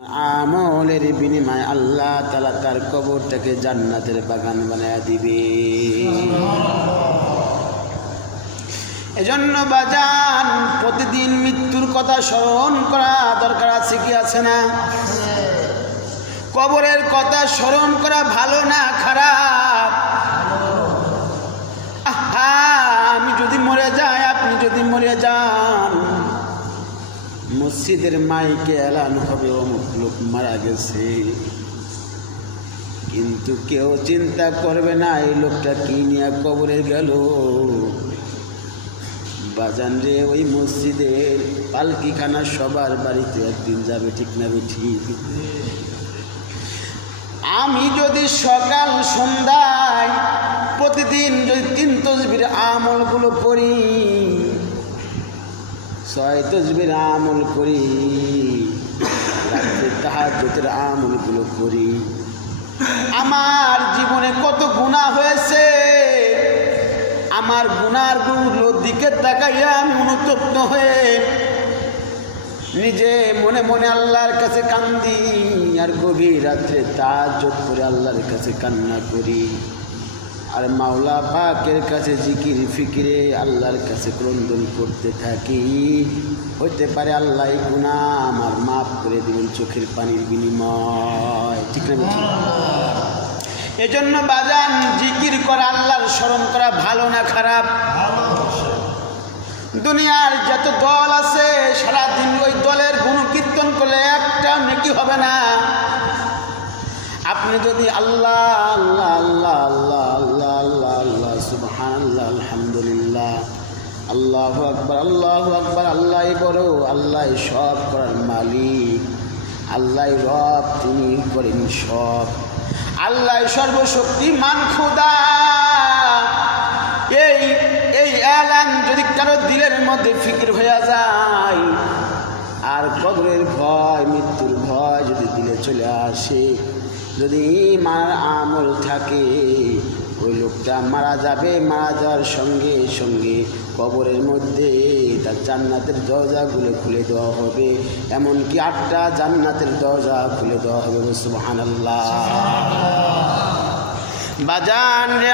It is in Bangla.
আমলের বিনিময়ে আল্লাহ তাআলা তার কবরটাকে জান্নাতের বাগান বানায়া দিবে। এজন্য বাজান প্রতিদিন মৃত্যুর কথা স্মরণ করা দরকার আছে কি আছে না? কবরের কথা স্মরণ করা ভালো না খারাপ? আমি যদি মরে যাই, আপনি যদি মরে যান, মসজিদের মাইকে এলান হবে অমুক লোক মারা গেছে, কিন্তু কেউ চিন্তা করবে না এই লোকটা কি নিয়ে কবরে গেল। বাজান রে, ওই মসজিদের পালকিখানা সবার বাড়িতে একদিন যাবে, ঠিক না ঠিক? আমি যদি সকাল সন্ধ্যায় প্রতিদিন যদি 3 তসবির আমলগুলো করি, 6 তসবির আমল করি, রাত্রে তাহাজ্জুদের আমলগুলো করি, আমার জীবনে কত গুনাহ হয়েছে, আমার গুনাহগুলোর দিকে তাকাইয়া আমি অনুতপ্ত হয়ে নিজে মনে মনে আল্লাহর কাছে কান্দি, আর গভীর রাত্রে তাহাজ্জুদ করে আল্লাহর কাছে কান্না করি, আর মাওলা পাকের কাছে জিকির ফিকিরে আল্লাহর কাছে ক্রন্দন করতে থাকি। হইতে পারে আল্লাহ গুনাহ আমার মাফ করে দিবেন চোখের পানির বিনিময়, ঠিক না? এজন্য বাজান জিকির করা, আল্লাহর স্মরণ করা ভালো না খারাপ? দুনিয়ার যত দল আছে সারাদিন ওই দলের গুণকীর্তন করলে একটা নেকি হবে না। আপনি যদি আল্লাহ আল্লাহ আল্লাহ আল্লাহ আল্লাহ আল্লাহ আল্লাহ সুবহানাল্লাহ আলহামদুলিল্লাহ আল্লাহু আকবার আল্লাহু আকবার, আল্লাহই বড়, আল্লাহই সব করার মালিক, আল্লাহই রব, তিনি করেন সব, আল্লাহ সর্বশক্তিমান খোদা, এই এলান যদি কারো দিলের মধ্যে ফিকির হয়ে যায়, আর কবরের ভয় মৃত্যুর ভয় যদি দিলে চলে আসে, যদি ঈমানের আমল থাকে, ওই লোকটা মারা যাবে, মারা যাওয়ার সঙ্গে সঙ্গে কবরের মধ্যে তার জান্নাতের দরজাগুলো খুলে দেওয়া হবে, এমনকি 8টা জান্নাতের দরজা খুলে দেওয়া হবে। সুবহানাল্লাহ। বাজান রে।